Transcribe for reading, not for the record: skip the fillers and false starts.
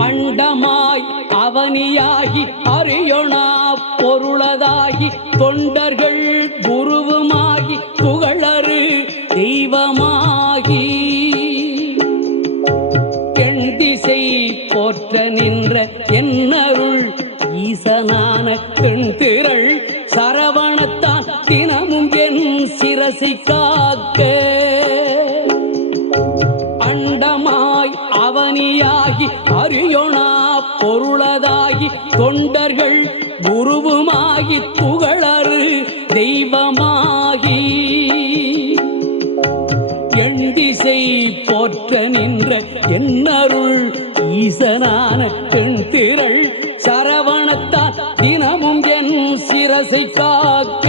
அண்டமாய் அவனியாகி அறியொணா பொருளதாகி தொண்டர்கள் குருவுமாகி புகழறு தெய்வமாகி எண்திசை போற்ற நின்ற என்னருள் ஈசனான தென்திரள் சரவணத்தான் தினமும் என் சிரசை காக்க அண்டமாய் அவனியாகி அறியொணா பொருளதாகி தொண்டர்கள் குருவுமாகி புகழறு தெய்வமாகி எண்திசை போற்ற நின்ற என்னருள் ஈசனான தென்திரள் சரவணத்தான் தினமும் என் சிரசை காக்க